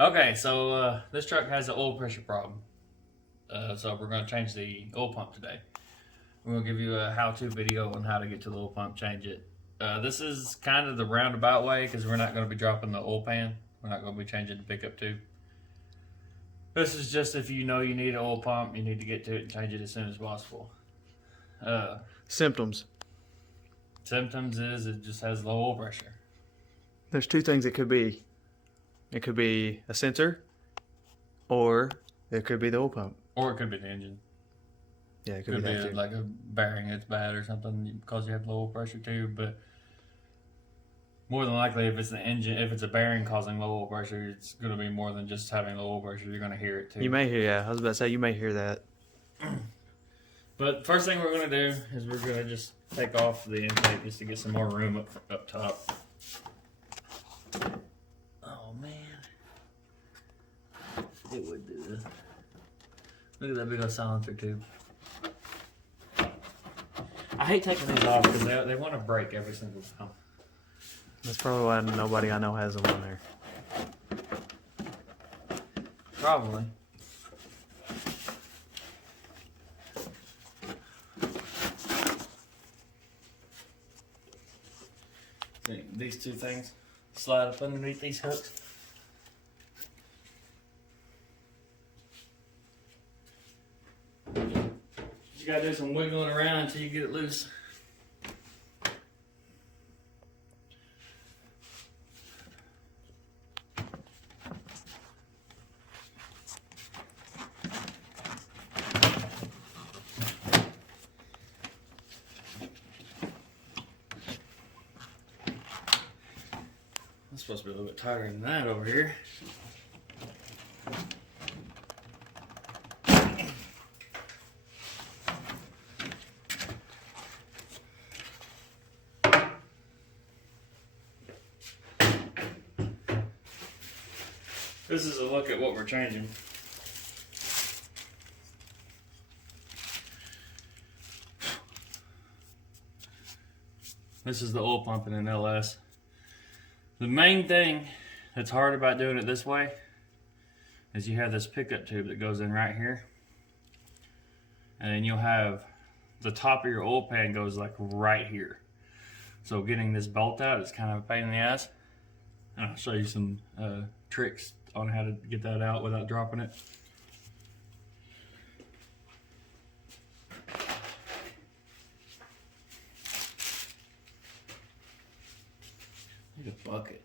Okay, so this truck has an oil pressure problem. So we're going to change the oil pump today. We're going to give you a how-to video on how to get to the oil pump, change it. This is kind of the roundabout way because we're not going to be dropping the oil pan. We're not going to be changing the pickup tube. This is just if you know you need an oil pump, you need to get to it and change it as soon as possible. Symptoms. Symptoms is it just has low oil pressure. There's two things it could be. It could be a sensor, or it could be the oil pump. Or it could be the engine. Yeah, it could be that too. Like a bearing that's bad or something because you have low oil pressure too. But more than likely, if it's the engine, if it's a bearing causing low oil pressure, it's going to be more than just having low oil pressure. You're going to hear it too. You may hear, yeah. I was about to say, you may hear that. But first thing we're going to do is we're going to just take off the intake just to get some more room up top. Oh man, it would do this. Look at that big old silencer tube. I hate taking these off because they want to break every single time. That's probably why nobody I know has them on there. Probably. See, these two things slide up underneath these hooks. You gotta do some wiggling around until you get it loose. It's supposed to be a little bit tighter than that over here. This is a look at what we're changing. This is the oil pump in an LS. The main thing that's hard about doing it this way is you have this pickup tube that goes in right here. And then you'll have the top of your oil pan goes like right here. So getting this bolt out is kind of a pain in the ass. And I'll show you some tricks on how to get that out without dropping it. Need a bucket.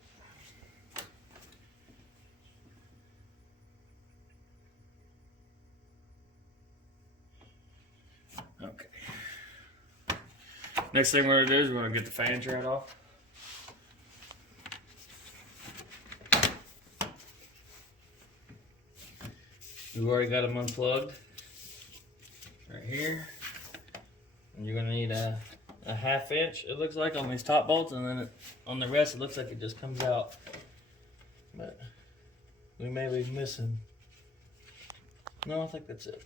Okay. Next thing we're gonna do is we're gonna get the fan shroud off. We've already got them unplugged right here. And you're gonna need a 1/2 inch, it looks like, on these top bolts, and then on the rest it looks like it just comes out. But we may be missing. No, I think that's it.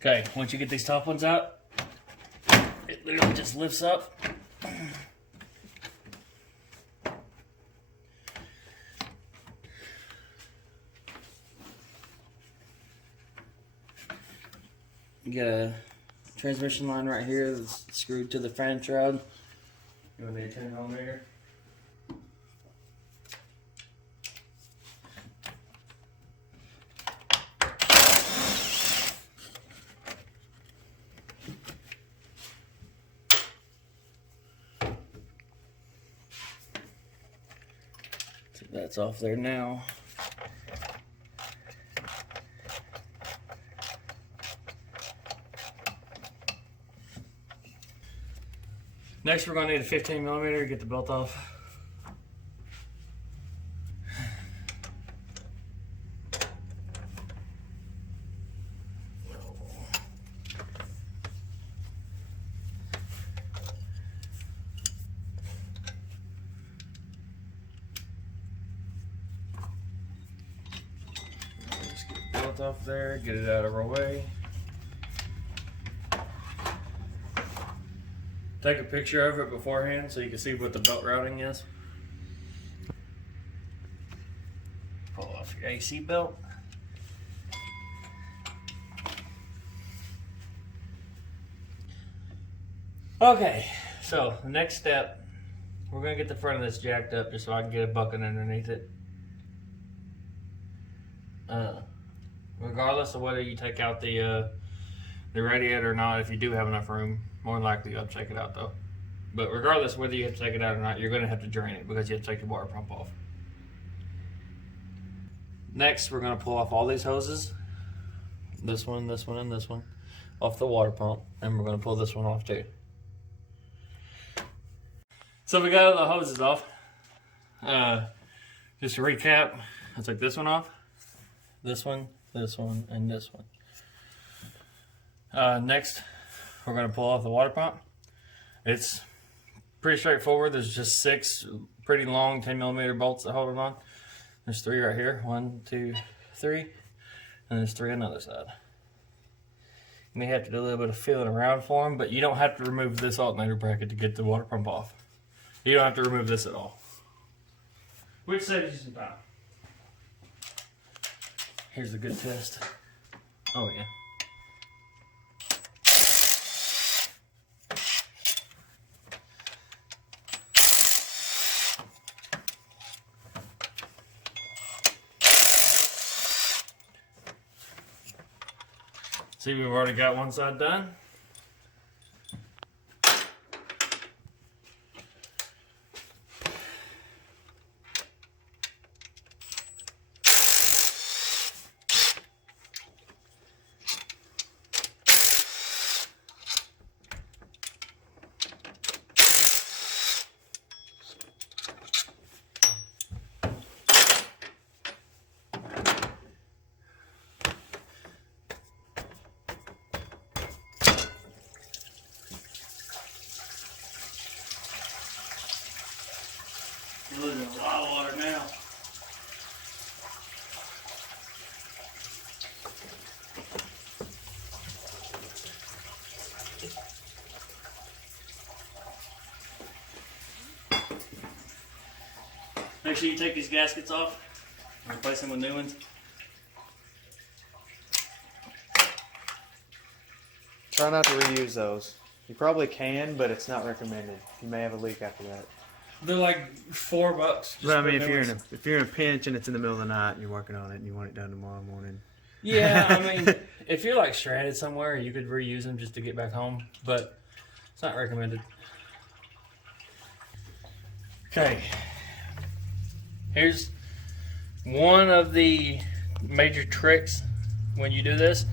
Okay, once you get these top ones out, it literally just lifts up. You got a transmission line right here that's screwed to the fan shroud. You want to need a 10mm. That's off there now. Next, we're going to need a 15mm to get the belt off. belt off there, get it out of our way. Take a picture of it beforehand so you can see what the belt routing is. Pull off your AC belt. Okay, so the next step, we're going to get the front of this jacked up just so I can get a bucket underneath it. Regardless of whether you take out the radiator or not, if you do have enough room, more than likely you'll have to take it out though. But regardless of whether you have to take it out or not, you're going to have to drain it because you have to take the water pump off. Next, we're going to pull off all these hoses. This one, and this one off the water pump. And we're going to pull this one off too. So we got all the hoses off. Just to recap, I took this one off. This one, and this one. Next, we're going to pull off the water pump. It's pretty straightforward. There's just 6 pretty long 10mm bolts that hold it on. There's 3 right here. 1, 2, 3. And there's 3 on the other side. You may have to do a little bit of feeling around for them, but you don't have to remove this alternator bracket to get the water pump off. You don't have to remove this at all, which saves you some time. Here's a good test. Oh yeah. See, we've already got one side done. You're losing a lot of water now. Make sure you take these gaskets off and replace them with new ones. Try not to reuse those. You probably can, but it's not recommended. You may have a leak after that. They're like $4. But I mean, if you're in a pinch and it's in the middle of the night and you're working on it and you want it done tomorrow morning. Yeah, I mean, if you're like stranded somewhere, you could reuse them just to get back home, but it's not recommended. Okay, here's one of the major tricks when you do this.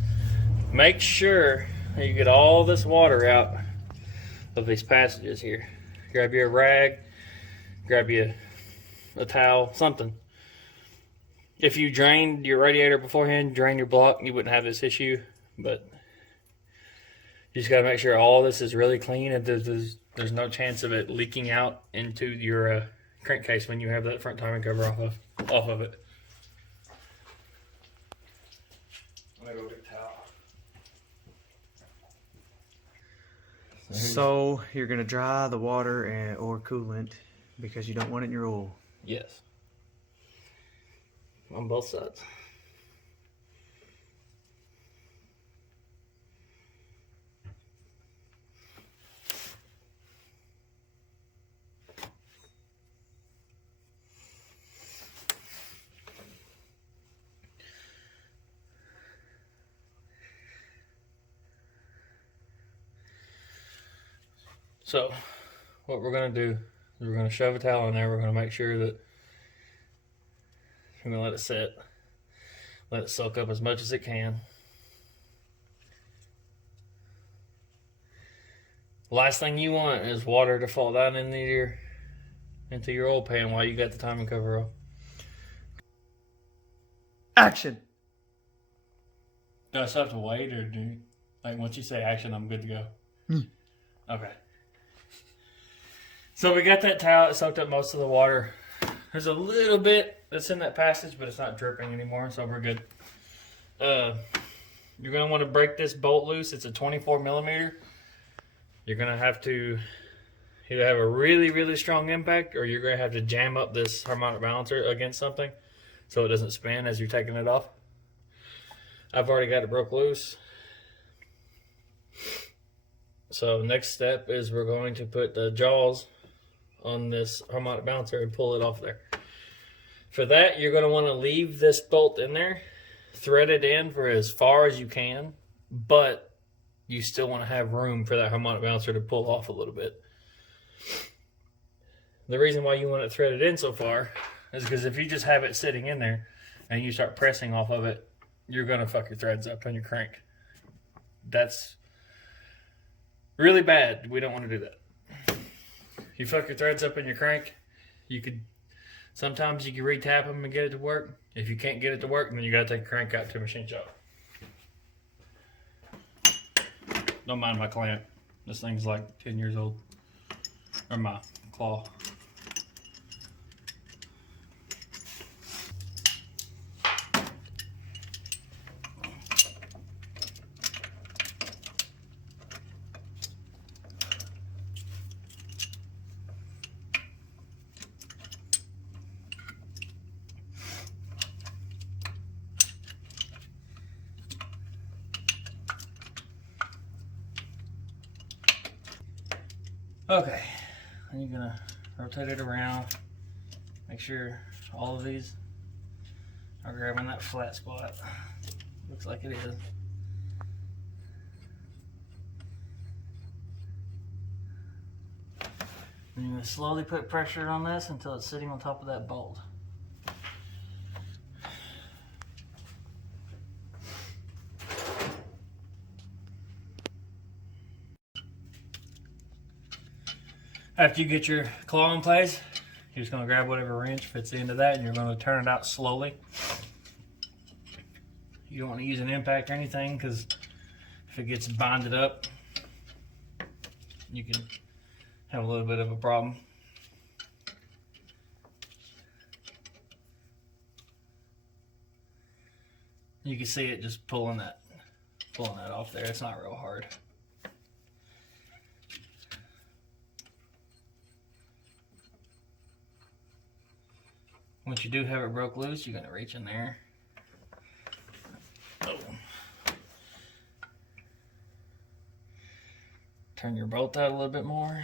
Make sure that you get all this water out of these passages here. Grab you a rag, grab you a towel, something. If you drained your radiator beforehand, drain your block, you wouldn't have this issue, but you just got to make sure all this is really clean and there's no chance of it leaking out into your crankcase when you have that front timing cover off of it. I'm gonna go get a towel. So you're going to dry the water or coolant because you don't want it in your oil. Yes. On both sides. So, what we're going to do is we're going to shove a towel in there. We're going to make sure that we're going to let it sit. Let it soak up as much as it can. Last thing you want is water to fall down into your oil pan while you got the timing cover off. Action! Do I still have to wait, or like once you say action, I'm good to go? Okay. So we got that towel. It soaked up most of the water. There's a little bit that's in that passage, but it's not dripping anymore, so we're good. You're going to want to break this bolt loose. It's a 24 millimeter. You're going to have to either have a really, really strong impact, or you're going to have to jam up this harmonic balancer against something so it doesn't spin as you're taking it off. I've already got it broke loose. So next step is we're going to put the jaws on this harmonic balancer and pull it off there. For that, you're going to want to leave this bolt in there, thread it in for as far as you can, but you still want to have room for that harmonic balancer to pull off a little bit. The reason why you want it threaded in so far is because if you just have it sitting in there and you start pressing off of it, you're going to fuck your threads up on your crank. That's really bad. We don't want to do that. You fuck your threads up in your crank, sometimes you can re-tap them and get it to work. If you can't get it to work, then you got to take the crank out to a machine shop. Don't mind my clamp. This thing's like 10 years old. Or my claw. Okay, then you're gonna rotate it around, make sure all of these are grabbing that flat spot. Looks like it is. And you're gonna slowly put pressure on this until it's sitting on top of that bolt. After you get your claw in place, you're just going to grab whatever wrench fits into that and you're going to turn it out slowly. You don't want to use an impact or anything because if it gets binded up, you can have a little bit of a problem. You can see it just pulling that off there. It's not real hard. Once you do have it broke loose, you're going to reach in there. Oh. Turn your bolt out a little bit more.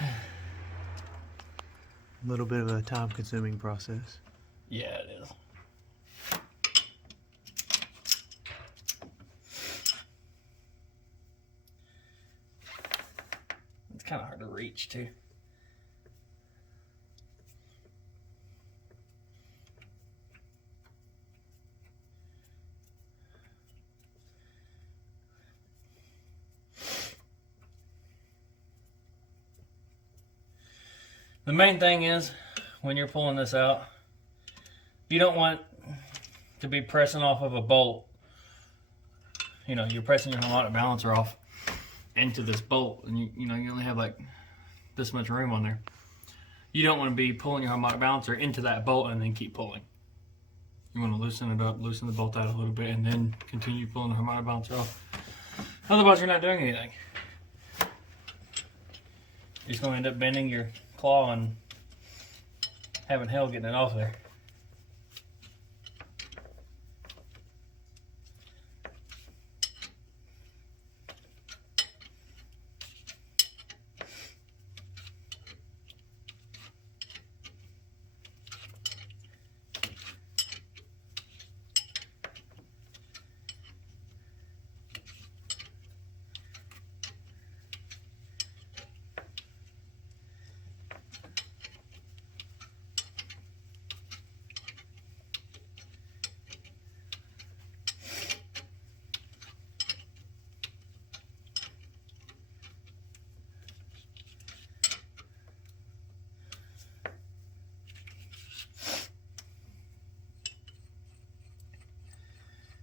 A little bit of a time-consuming process. Yeah, it is. It's kind of hard to reach, too. The main thing is, when you're pulling this out, you don't want to be pressing off of a bolt. You know, you're pressing your harmonic balancer off into this bolt, and you only have like this much room on there. You don't want to be pulling your harmonic balancer into that bolt and then keep pulling. You want to loosen it up, loosen the bolt out a little bit, and then continue pulling the harmonic balancer off. Otherwise, you're not doing anything. You're just going to end up bending your claw and having hell getting it off there.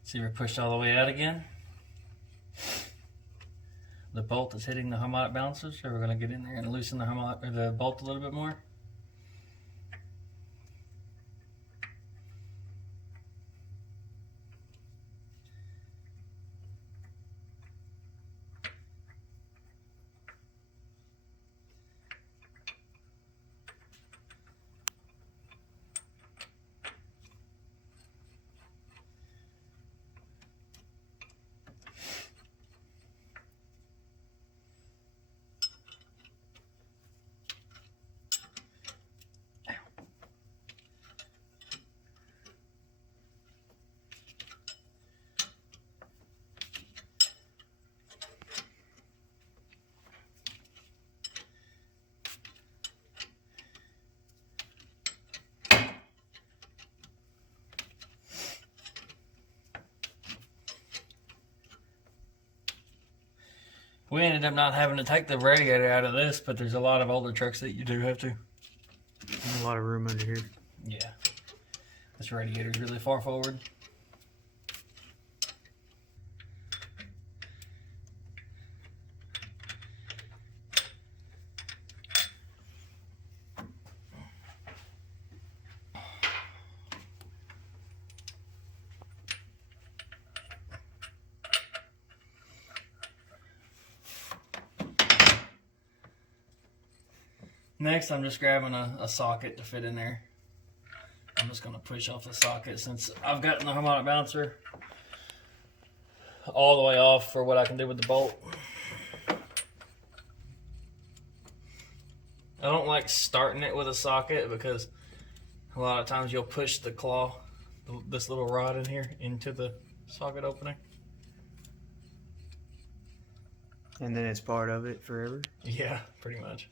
See, we're pushed all the way out again. The bolt is hitting the harmonic balancer, so we're going to get in there and loosen the bolt a little bit more. We ended up not having to take the radiator out of this, but there's a lot of older trucks that you do have to. There's a lot of room under here. Yeah. This radiator's really far forward. Next, I'm just grabbing a socket to fit in there. I'm just going to push off the socket since I've gotten the harmonic bouncer all the way off for what I can do with the bolt. I don't like starting it with a socket because a lot of times you'll push the claw, this little rod in here, into the socket opening. And then it's part of it forever? Yeah, pretty much.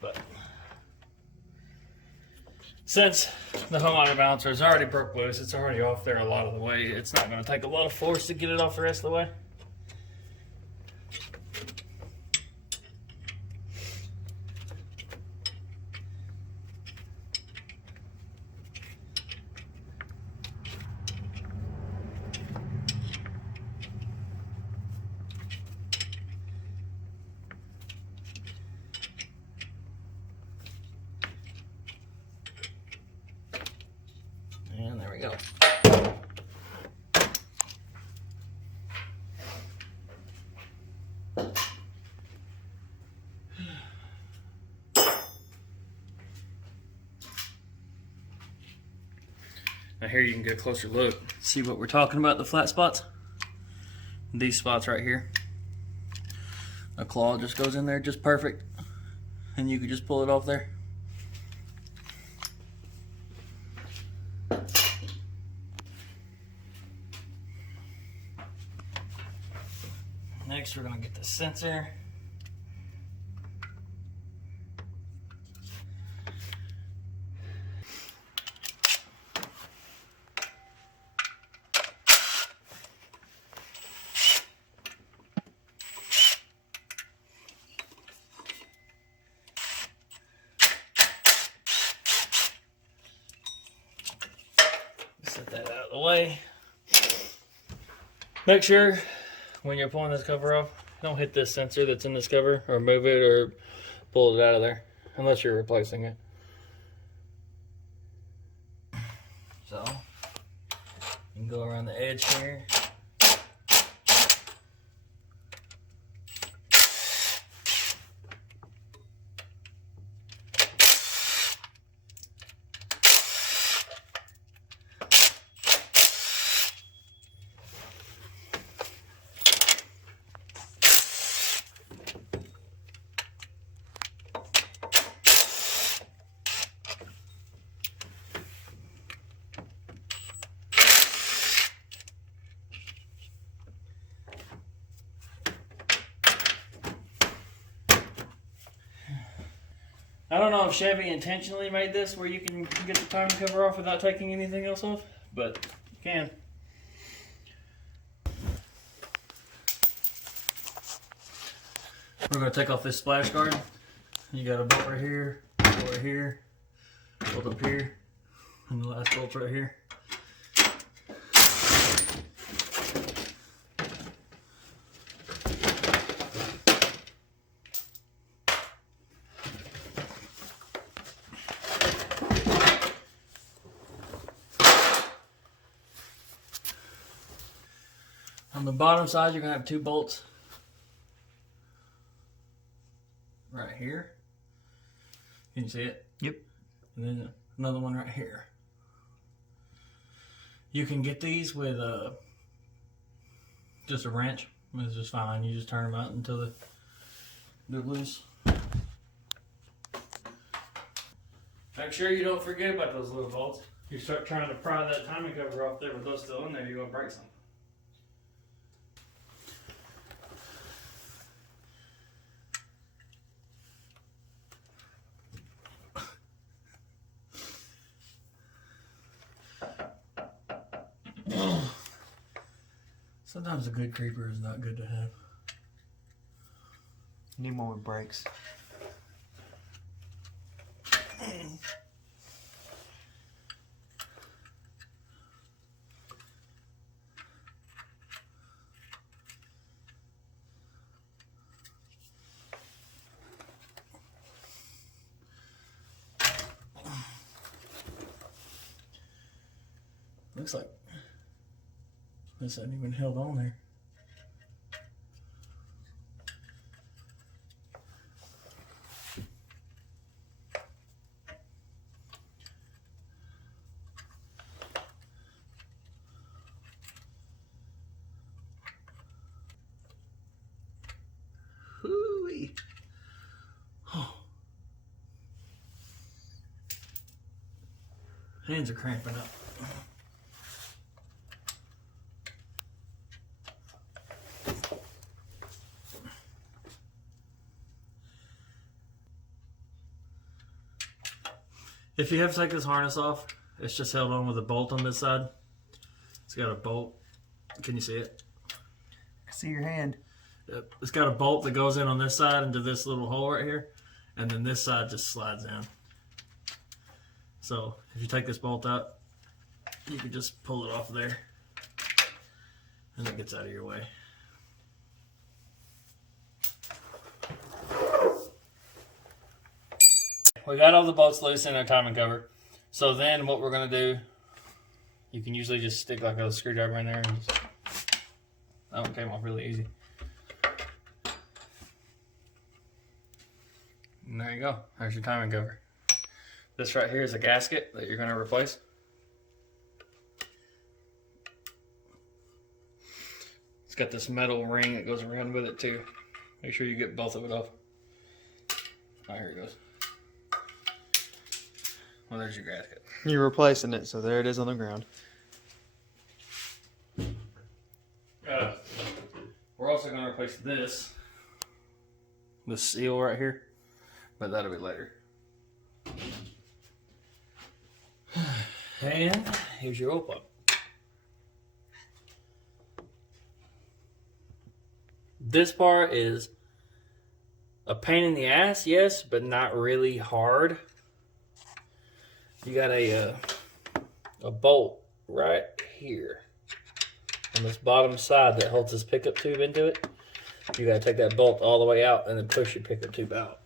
But since the harmonic bouncer is already broke loose, it's already off there a lot of the way, it's not going to take a lot of force to get it off the rest of the way. And there we go. Now here you can get a closer look. See what we're talking about, the flat spots? These spots right here. A claw just goes in there just perfect. And you can just pull it off there. Next, we're going to get the sensor. Set that out of the way. Make sure when you're pulling this cover off, don't hit this sensor that's in this cover, or move it, or pull it out of there, unless you're replacing it. So, you can go around the edge here. I don't know if Chevy intentionally made this where you can get the timing cover off without taking anything else off, but you can. We're going to take off this splash guard. You got a bolt right here, bolt up here, and the last bolt's right here. On the bottom side, you're going to have two bolts right here. You can see it? Yep. And then another one right here. You can get these with just a wrench. It's just fine. You just turn them out until they're loose. Make sure you don't forget about those little bolts. You start trying to pry that timing cover off there with those still in there, you're going to break something. Sometimes a good creeper is not good to have. Need one with brakes. Looks like this hasn't even held on there. Hoo-wee. Oh. Hands are cramping up. If you have to take this harness off, it's just held on with a bolt on this side. It's got a bolt. Can you see it? I see your hand. Yep. It's got a bolt that goes in on this side into this little hole right here, and then this side just slides in. So if you take this bolt out, you can just pull it off there, and it gets out of your way. We got all the bolts loose in our timing cover. So then what we're going to do, you can usually just stick like a screwdriver in there. And just, that one came off really easy. And there you go. There's your timing cover. This right here is a gasket that you're going to replace. It's got this metal ring that goes around with it too. Make sure you get both of it off. Oh, here it goes. Well, there's your gasket. You're replacing it, so there it is on the ground. We're also going to replace this seal right here, but that'll be later. And here's your oil pump. This part is a pain in the ass, yes, but not really hard. You got a bolt right here on this bottom side that holds this pickup tube into it. You got to take that bolt all the way out and then push your pickup tube out.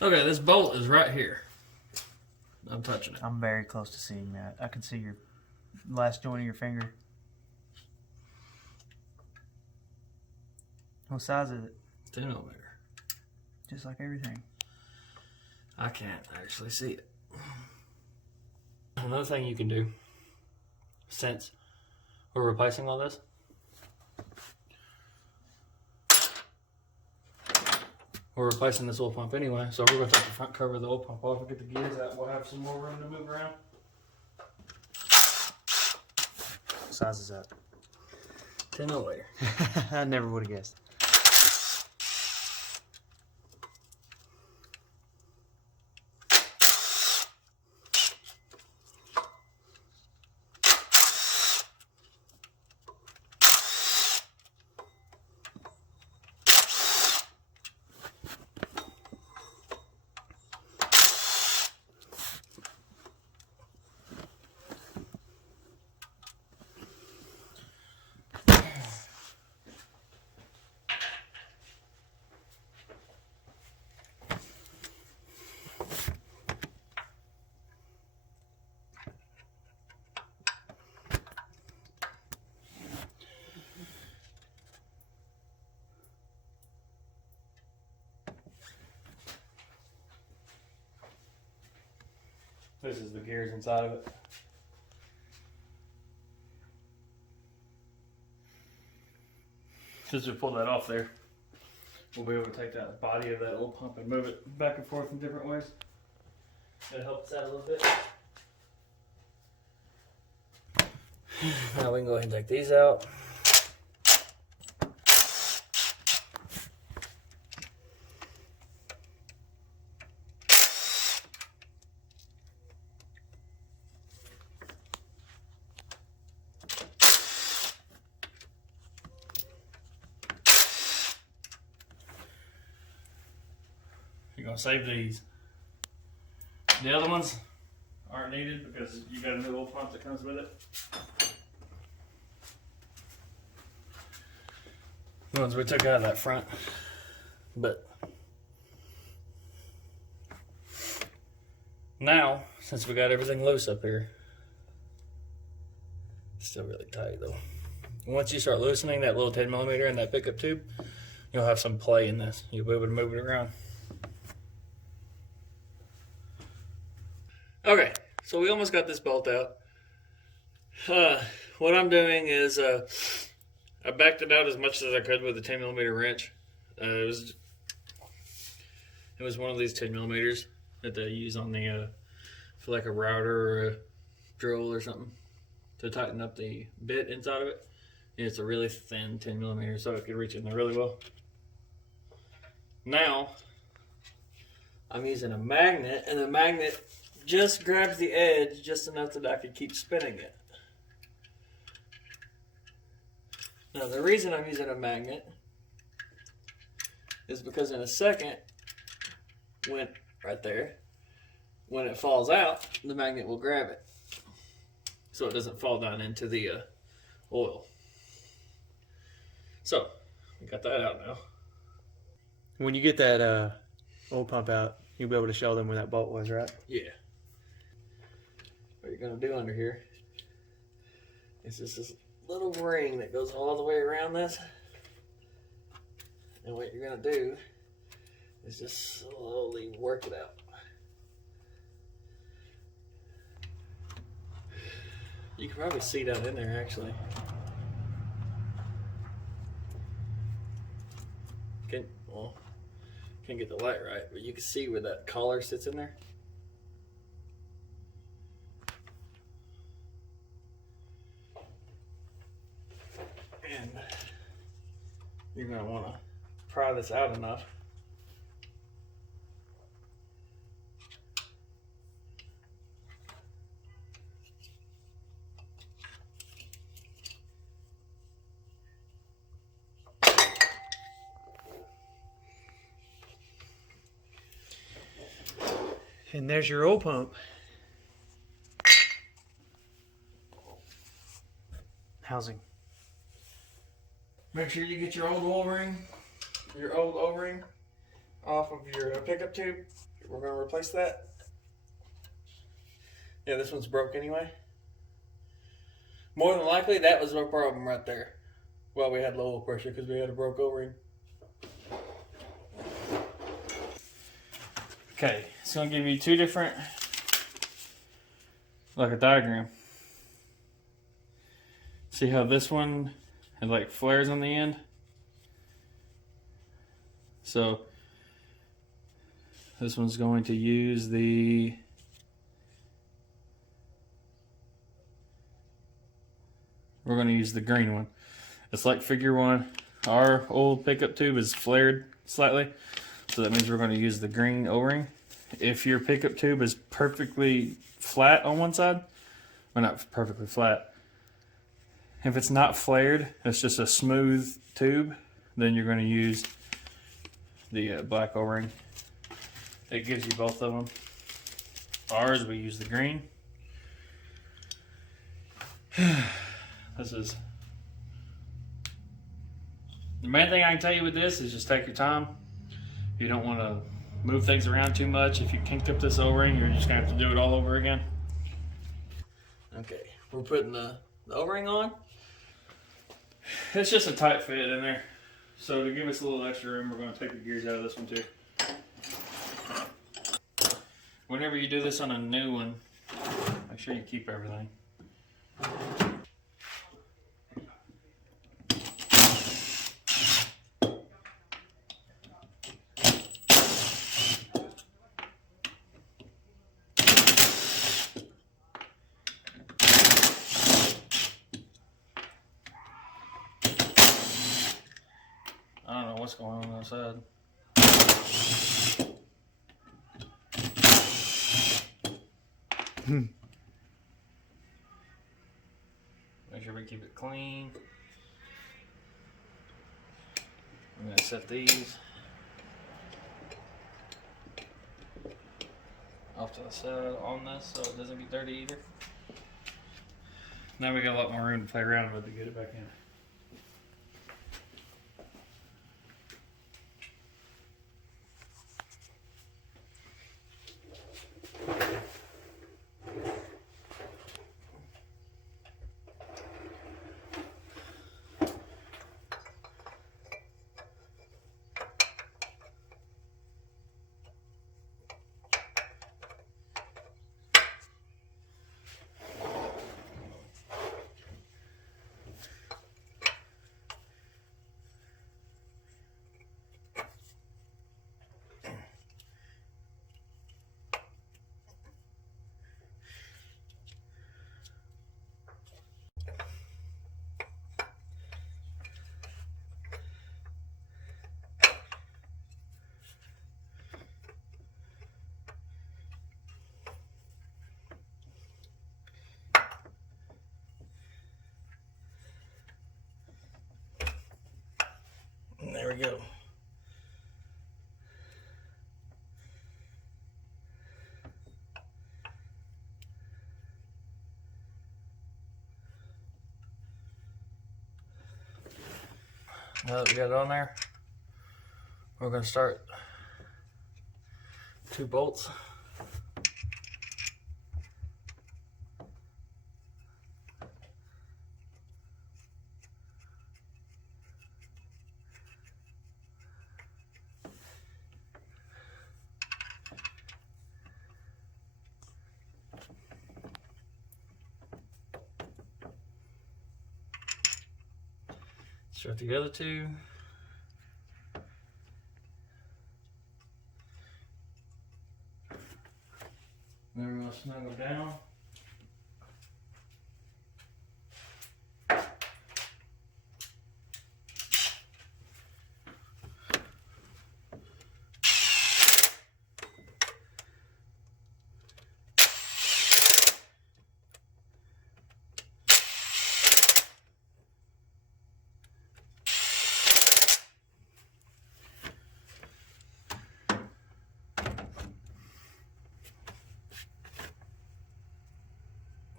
Okay, this bolt is right here. I'm touching it. I'm very close to seeing that. I can see your last joint of your finger. What size is it? 10mm. Just like everything. I can't actually see it. Another thing you can do, since we're replacing all this, we're replacing this oil pump anyway, so we're going to take the front cover of the oil pump off and get the gears out. We'll have some more room to move around. What size is that? 10mm. I never would have guessed. This is the gears inside of it. Since we pulled that off there, we'll be able to take that body of that oil pump and move it back and forth in different ways. That helps out a little bit. Now we can go ahead and take these out. You're gonna save these. The other ones aren't needed because you got a new oil pump that comes with it. The ones we took out of that front, but now since we got everything loose up here, it's still really tight though. Once you start loosening that little 10mm in that pickup tube, you'll have some play in this. You'll be able to move it around. Okay, so we almost got this bolt out. What I'm doing is I backed it out as much as I could with a 10mm wrench. It was one of these 10mm that they use on the for like a router or a drill or something to tighten up the bit inside of it. And it's a really thin 10mm, so it could reach in there really well. Now I'm using a magnet, and the magnet just grabs the edge just enough that I could keep spinning it. Now the reason I'm using a magnet is because in a second, when right there, when it falls out, the magnet will grab it, so it doesn't fall down into the oil. So we got that out now. When you get that oil pump out, you'll be able to show them where that bolt was, right? Yeah. What you're gonna do under here is just this little ring that goes all the way around this, and what you're gonna do is just slowly work it out. You can probably see that in there actually. Can't get the light right, but you can see where that collar sits in there. And you're going to want to pry this out enough. And there's your oil pump. Housing. Make sure you get your old O-ring off of your pickup tube. We're going to replace that. Yeah, this one's broke anyway. More than likely, that was our problem right there. Well, we had low oil pressure because we had a broke O-ring. Okay, it's going to give you two different, like a diagram. See how this one has like flares on the end? So this one's going to use the we're going to use the green one. It's like figure one. Our old pickup tube is flared slightly, so that means we're going to use the green O-ring. If your pickup tube is perfectly flat on one side, well, not perfectly flat, if it's not flared, it's just a smooth tube, then you're going to use the black O-ring. It gives you both of them. Ours, we use the green. This is the main thing I can tell you with this is just take your time. You don't want to move things around too much. If you kinked up this O-ring, you're just going to have to do it all over again. Okay, we're putting the O-ring on. It's just a tight fit in there. So to give us a little extra room, we're going to take the gears out of this one too. Whenever you do this on a new one, make sure you keep everything. I don't know what's going on outside. Make sure we keep it clean. I'm going to set these. off to the side on this so it doesn't get dirty either. Now we got a lot more room to play around with to get it back in. And there we go. Now that we got it on there, we're going to start 2 bolts. Start the other 2. Then we're going to snuggle down.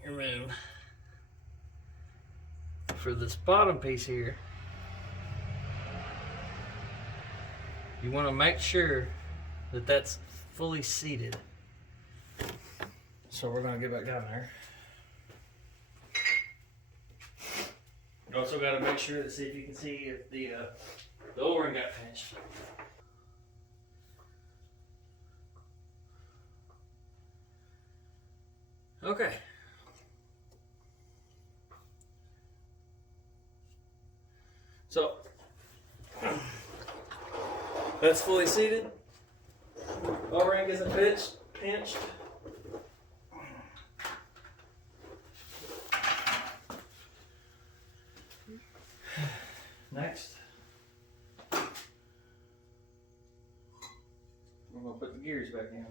Remove. For this bottom piece here, you want to make sure that that's fully seated. So we're going to get back down there. You also got to make sure to see if you can see if the O-ring got pinched. Okay. So that's fully seated. O-ring isn't pinched. Next, we're going to put the gears back in.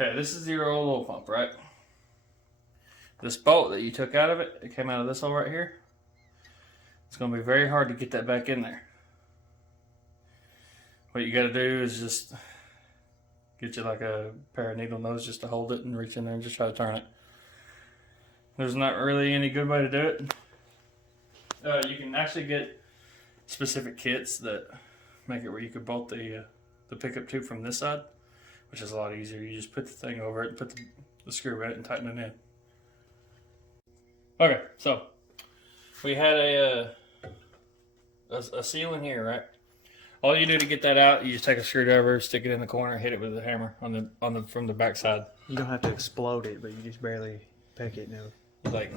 Okay, this is your old oil pump, right? This bolt that you took out of it, it came out of this hole right here. It's going to be very hard to get that back in there. What you got to do is just get you like a pair of needle nose just to hold it and reach in there and just try to turn it. There's not really any good way to do it. You can actually get specific kits that make it where you could bolt the pickup tube from this side, which is a lot easier. You just put the thing over it and put the screw in it and tighten it in. Okay, so we had a seal in here, right? All you do to get that out, you just take a screwdriver, stick it in the corner, hit it with a hammer from the back side. You don't have to explode it, but you just barely peck it now. Like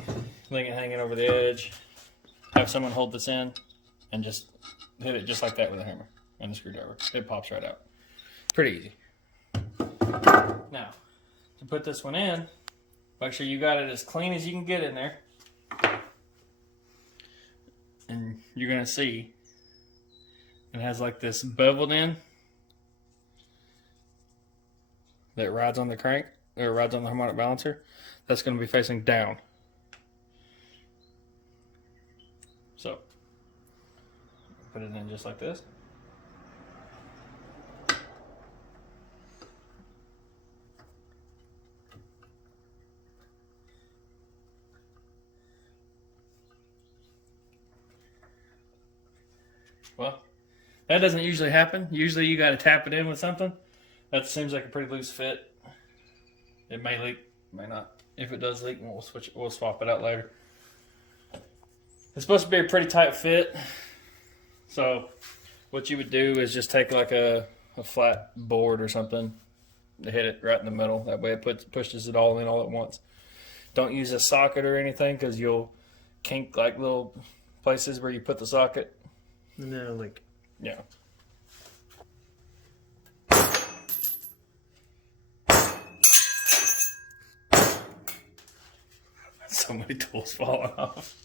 leave it hanging over the edge, have someone hold this in, and just hit it just like that with a hammer and a screwdriver. It pops right out. Pretty easy. Now, to put this one in, make sure you got it as clean as you can get in there. And you're going to see it has like this beveled in that rides on the crank, or rides on the harmonic balancer. That's going to be facing down. So, put it in just like this. Well, that doesn't usually happen. Usually you got to tap it in with something. That seems like a pretty loose fit. It may leak, may not. If it does leak, we'll swap it out later. It's supposed to be a pretty tight fit. So what you would do is just take like a flat board or something to hit it right in the middle. That way it pushes it all in all at once. Don't use a socket or anything because you'll kink like little places where you put the socket. No, like. Yeah. So many tools falling off.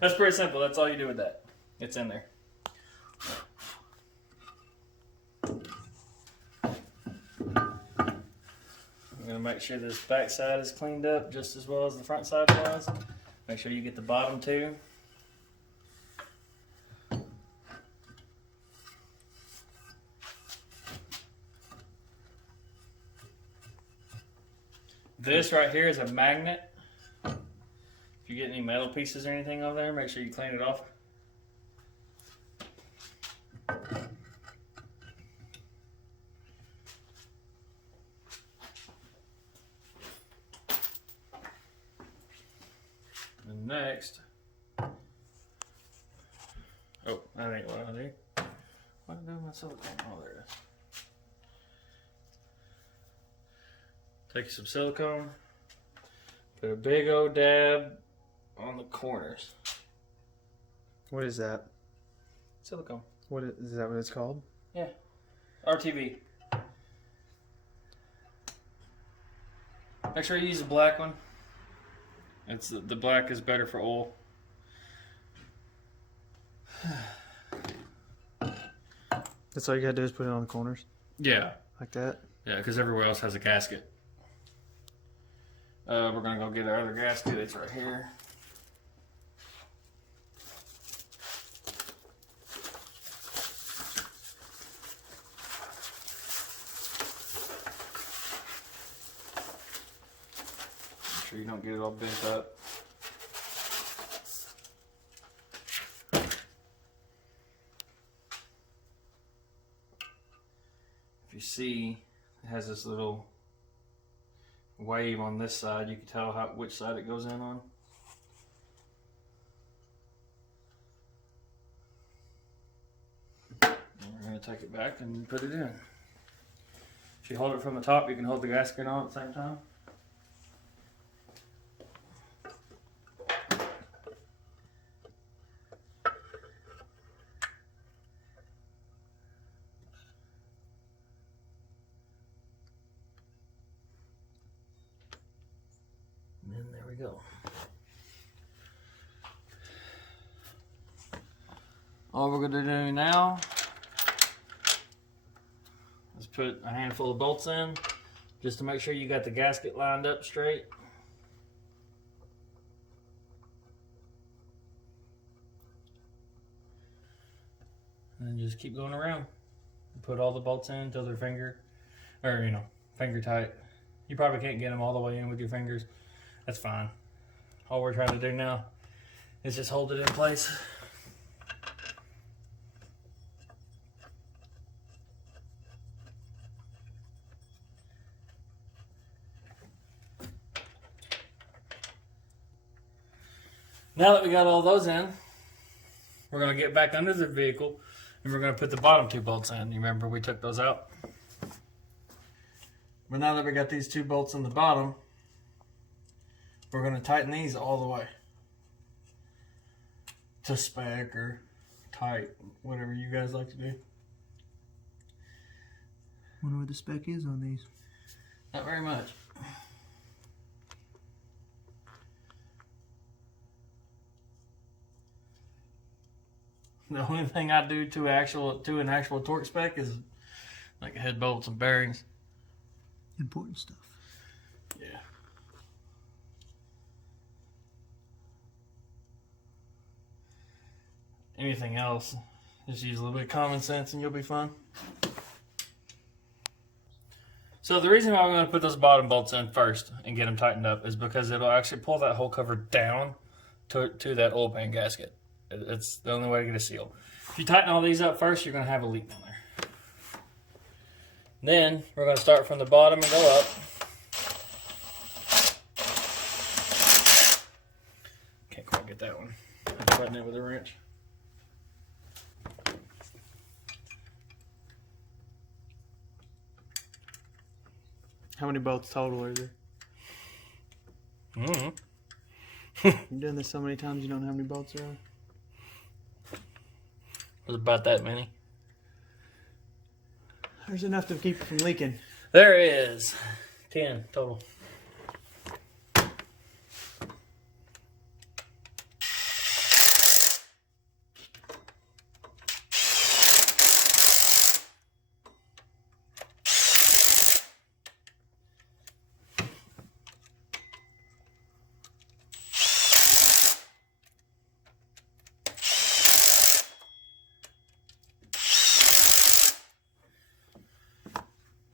That's pretty simple. That's all you do with that. It's in there. I'm going to make sure this back side is cleaned up just as well as the front side was. Make sure you get the bottom too. This right here is a magnet. If you get any metal pieces or anything over there, make sure you clean it off. And next, oh, that ain't what I do. What did I do with my silicone? Oh, there it is. Take some silicone, put a big old dab on the corners. What is that? Silicone. Is that what it's called? Yeah. RTV. Make sure you use a black one. The black is better for oil. That's all you gotta do is put it on the corners? Yeah. Like that? Yeah, because everywhere else has a gasket. We're going to go get our other gasket. It's right here. Make sure you don't get it all bent up. If you see, it has this little wave on this side. You can tell which side it goes in on. And we're going to take it back and put it in. If you hold it from the top, you can hold the gasket on at the same time. And there we go. All we're going to do now is Just put a handful of bolts in, just to make sure you got the gasket lined up straight. And just keep going around. Put all the bolts in until they're finger tight. You probably can't get them all the way in with your fingers. That's fine. All we're trying to do now is just hold it in place. Now that we got all those in, we're going to get back under the vehicle and we're going to put the bottom 2 bolts in. You remember we took those out? But now that we got these 2 bolts in the bottom, we're going to tighten these all the way to spec or tight, whatever you guys like to do. Wonder what the spec is on these. Not very much. The only thing I do to an actual torque spec is like head bolts and bearings. Important stuff. Yeah. Anything else, just use a little bit of common sense and you'll be fine. So the reason why we're going to put those bottom bolts in first and get them tightened up is because it'll actually pull that whole cover down to that oil pan gasket. It's the only way to get a seal. If you tighten all these up first, you're going to have a leak on there. Then we're going to start from the bottom and go up. Can't quite get that one. I have to button it with a wrench. How many bolts total are there? You've done this so many times you don't know how many bolts are on? There's about that many. There's enough to keep it from leaking. There is 10 total.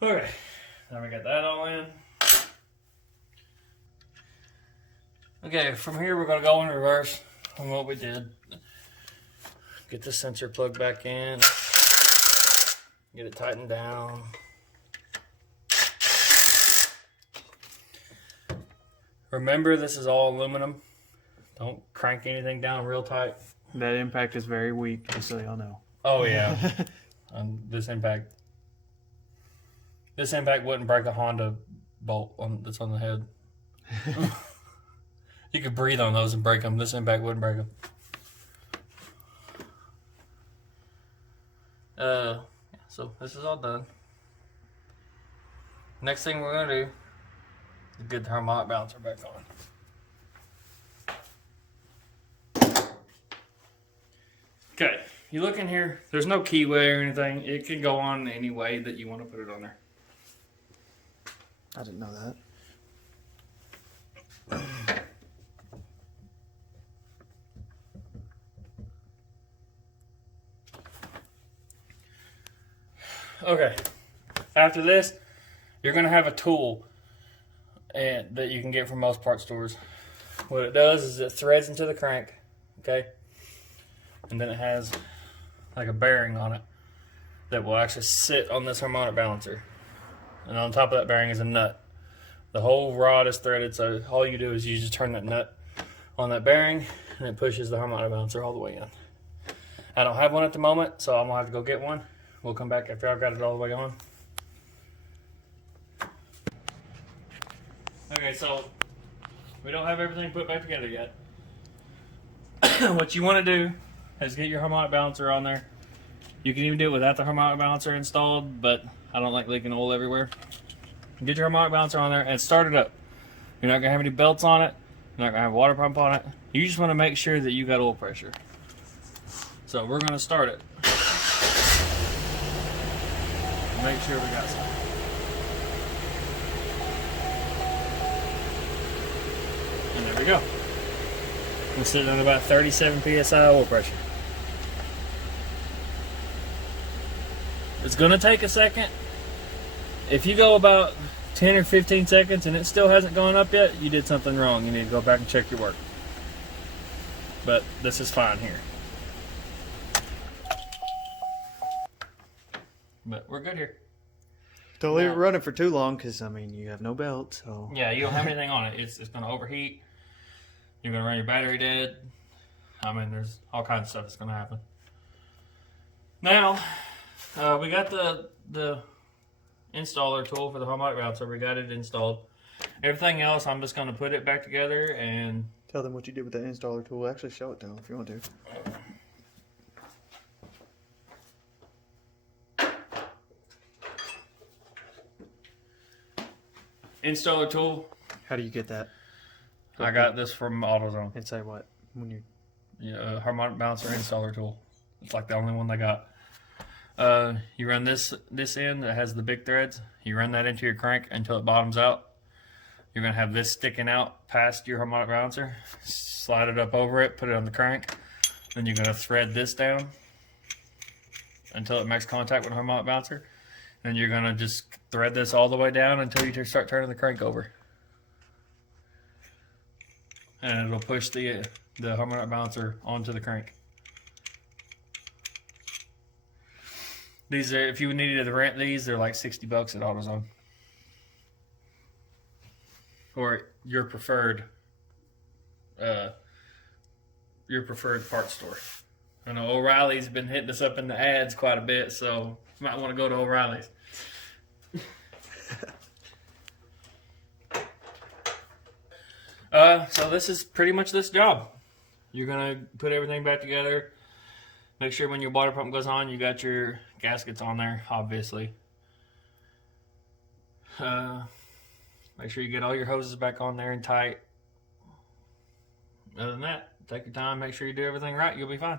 Okay, now we got that all in. Okay, from here we're going to go in reverse on what we did. Get the sensor plug back in. Get it tightened down. Remember, this is all aluminum. Don't crank anything down real tight. That impact is very weak, just so y'all know. Oh yeah. This impact wouldn't break a Honda bolt that's on the head. You could breathe on those and break them. This impact wouldn't break them. So this is all done. Next thing we're gonna do is get the harmonic balancer back on. Okay, you look in here. There's no keyway or anything. It can go on any way that you want to put it on there. I didn't know that. Okay, after this, you're going to have a tool that you can get from most part stores. What it does is it threads into the crank, okay? And then it has like a bearing on it that will actually sit on this harmonic balancer. And on top of that bearing is a nut. The whole rod is threaded, so all you do is you just turn that nut on that bearing and it pushes the harmonic balancer all the way in. I don't have one at the moment, so I'm going to have to go get one. We'll come back after I've got it all the way on. Okay, so we don't have everything put back together yet. What you want to do is get your harmonic balancer on there. You can even do it without the harmonic balancer installed, but I don't like leaking oil everywhere. Get your harmonic balancer on there and start it up. You're not going to have any belts on it. You're not going to have a water pump on it. You just want to make sure that you got oil pressure. So we're going to start it. Make sure we got some. And there we go. We're sitting on about 37 psi oil pressure. It's going to take a second. If you go about 10 or 15 seconds and it still hasn't gone up yet, you did something wrong. You need to go back and check your work. But this is fine here. But we're good here. Don't leave it running for too long because, I mean, you have no belt. So Yeah, you don't have anything on it. It's going to overheat. You're going to run your battery dead. I mean, there's all kinds of stuff that's going to happen. Now, we got the installer tool for the harmonic bouncer. We got it installed. Everything else, I'm just going to put it back together and tell them what you did with the installer tool. Actually, show it to them if you want to. installer tool. How do you get that? I got this from AutoZone. And say what? When you Yeah, harmonic bouncer installer tool. It's like the only one they got. You run this end that has the big threads. You run that into your crank until it bottoms out. You're going to have this sticking out past your harmonic bouncer. Slide it up over it, put it on the crank. Then you're going to thread this down until it makes contact with the harmonic bouncer. And you're going to just thread this all the way down until you start turning the crank over. And it'll push the harmonic bouncer onto the crank. These are, if you needed to rent these, they're like $60 at AutoZone. Or your preferred parts store. I know O'Reilly's been hitting us up in the ads quite a bit, so you might want to go to O'Reilly's. So this is pretty much this job. You're gonna put everything back together. Make sure when your water pump goes on, you got your gaskets on there, obviously. Make sure you get all your hoses back on there and tight. Other than that, take your time, make sure you do everything right, you'll be fine.